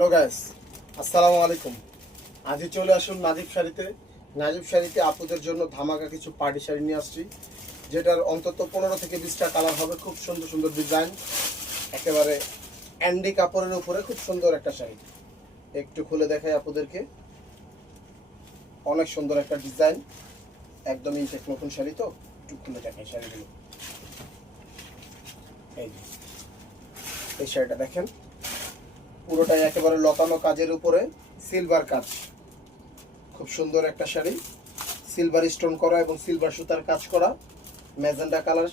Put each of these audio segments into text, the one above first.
Hello guys, আসসালামু আলাইকুম। আজই চলে আসুন নাজিব শাড়িতে। নাজিব শাড়িতে আপুদের জন্য ধামাকা কিছু পার্টি শাড়ি নিয়ে আসছি, যেটার অন্তত 15 থেকে 20টা কালার হবে। খুব সুন্দর সুন্দর ডিজাইন, একেবারে অ্যান্ডি কাপড়ের উপরে খুব সুন্দর একটা শাড়ি। একটু খুলে দেখাই আপুদেরকে। অনেক সুন্দর একটা ডিজাইন, একদম ইনটেক নতুন শাড়ি। তো একটু খুলে দেখাই শাড়িগুলো। এই শাড়িটা দেখেন, পুরোটাই একেবারে লতানো কাজের উপরে সিলভার কাজ। খুব সুন্দর একটা শাড়ি, সিলভার স্টোন করা এবং সিলভার সুতার কাজ করা, ম্যাজেন্ডা কালার,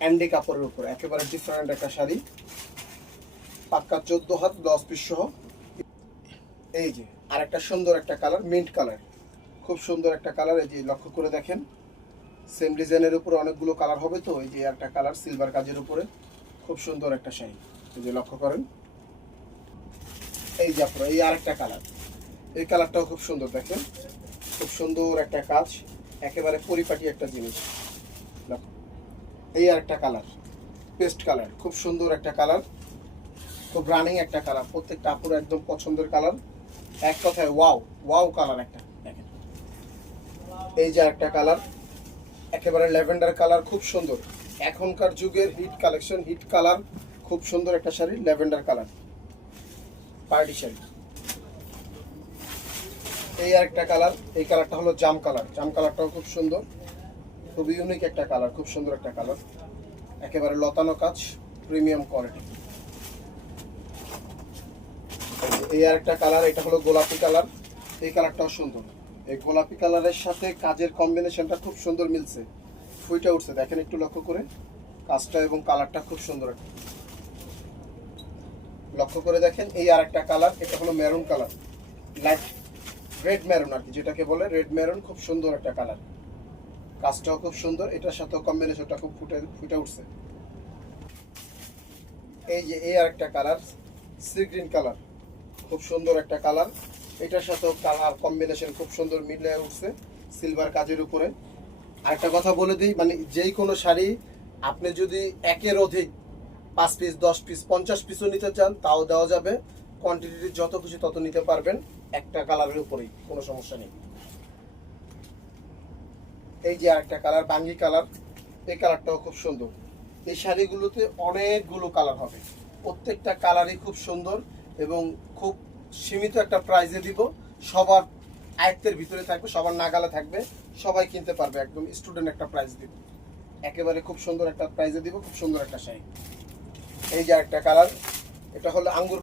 অ্যান্ডি কাপড়ের উপরে একেবারে ডিফারেন্ট একটা শাড়ি। পাক্কা 14 হাত 10 পিস সহ। এই যে আরেকটা সুন্দর একটা কালার, মিন্ট কালার, খুব সুন্দর একটা কালার। এই যে লক্ষ্য করে দেখেন, সেম ডিজাইনের উপরে অনেকগুলো কালার হবে। তো এই যে একটা কালার সিলভার কাজের উপরে, খুব সুন্দর একটা শাড়ি। এই যে লক্ষ্য করেন, এই যে আপনারা এই আরেকটা কালার, এই কালারটাও খুব সুন্দর। দেখেন খুব সুন্দর একটা কাজ, একেবারে পরিপাটি একটা জিনিস। এই আরেকটা কালার, পেস্ট কালার, খুব সুন্দর একটা কালার, খুব রানিং একটা কালার। প্রত্যেকটা আপুর একদম পছন্দের কালার, এক কথায় ওয়াও ওয়াও কালার একটা। দেখেন এই যে একটা কালার, একেবারে ল্যাভেন্ডার কালার, খুব সুন্দর। এখনকার যুগের হিট কালেকশন, হিট কালার, খুব সুন্দর একটা sari, lavender colour party sari. এই আরেকটা কালার, এই কালারটা হলো জাম কালার। জাম কালারটাও খুব সুন্দর, খুব ইউনিক একটা কালার, খুব সুন্দর একটা কালার, একেবারে লতানো কাজ, প্রিমিয়াম কোয়ালিটি। এই আরেকটা কালার, এটা হলো গোলাপি কালার। এই কালারটাও সুন্দর। এই গোলাপি কালারের সাথে কাজের কম্বিনেশনটা খুব সুন্দর মিলছে, ফুইটা উঠছে। দেখেন একটু লক্ষ্য করে কাজটা এবং কালারটা খুব সুন্দর একটা। লক্ষ্য করে দেখেন এই আরেকটা কালার, এটা হলো maroon colour, light red maroon আর কি, যেটাকে বলে রেড মেরুন। খুব সুন্দর একটা কালার, কাজটাও খুব সুন্দর। এটার সাথে কম্বিনেশনটা খুব ফুটে উঠছে। এই যে এই আরেকটা কালার, সি গ্রিন কালার, খুব সুন্দর একটা কালার। এটার সাথেও কালার কম্বিনেশন খুব সুন্দর মিলে উঠছে সিলভার কাজের উপরে। আরেকটা কথা বলে দিই, মানে যেই কোনো শাড়ি আপনি যদি একের অধিক 5 পিস 10 পিস 50 পিসও নিতে চান, তাও দেওয়া যাবে। কোয়ান্টিটি যত খুশি তত নিতে পারবেন, একটা কালারের উপরেই, কোনো সমস্যা নেই। এই যে আরেকটা কালার, বাঙ্গি কালার, এই কালারটাও খুব সুন্দর। এই শাড়িগুলোতে অনেকগুলো কালার হবে, প্রত্যেকটা কালারই খুব সুন্দর এবং খুব সীমিত একটা প্রাইজে দিব। সবার আয়ত্তের ভিতরে থাকবে, সবার নাগালে থাকবে, সবাই কিনতে পারবে। একদম স্টুডেন্ট একটা প্রাইস দিব, একেবারে খুব সুন্দর একটা প্রাইজে দিব, খুব সুন্দর একটা শাড়ি। এই যে একটা কালার, এটা হলো আঙ্গুর